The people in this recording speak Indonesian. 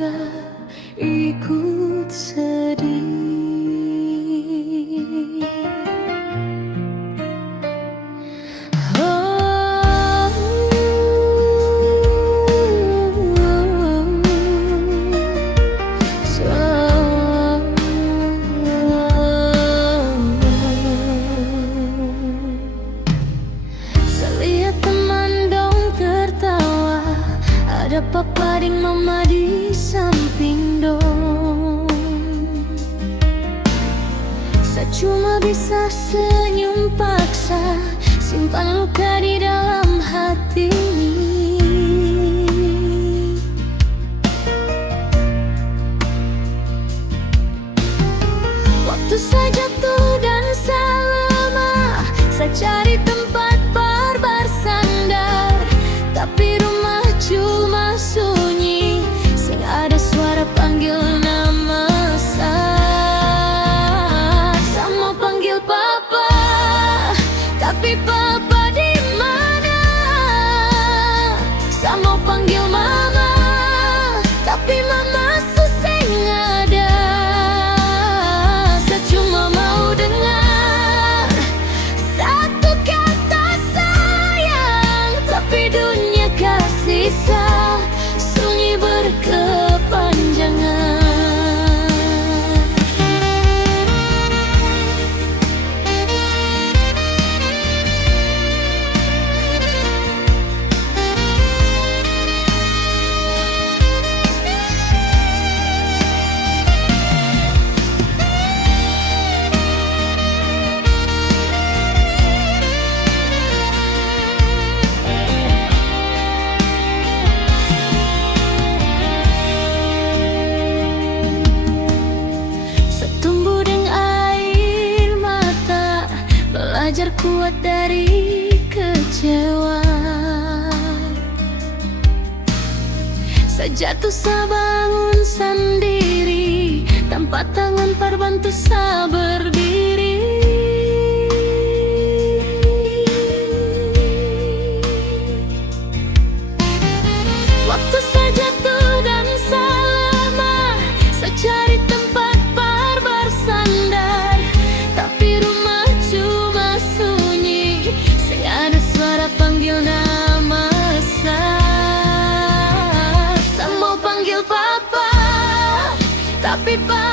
juga ikut sedih. Selihat teman dong tertawa, ada papa ding mama di samping dong. Saya cuma bisa senyum paksa, simpan luka di dalam hati ini. Waktu saya jatuh dan saya lemah, saya cari tempat bersandar, tapi rumah cuma sunyi, sing ada suara panggil nama saya. Saya mau panggil papa, tapi papa di mana? Saya mau panggil mama, tapi mama suseng ada. Saya cuma mau dengar satu kata sayang, tapi dunia kasih saya sunyi berkepanjangan. Belajar kuat dari kecewa. Saya jatuh, saya bangun sendiri, tanpa tangan perbantu saya berdiri. Waktu saya jatuh dan saya lemah, saya cari tempat bersandar, tapi rumah cuma sunyi, sing ada suara panggil nama saya. Saya mau panggil papa, tapi papa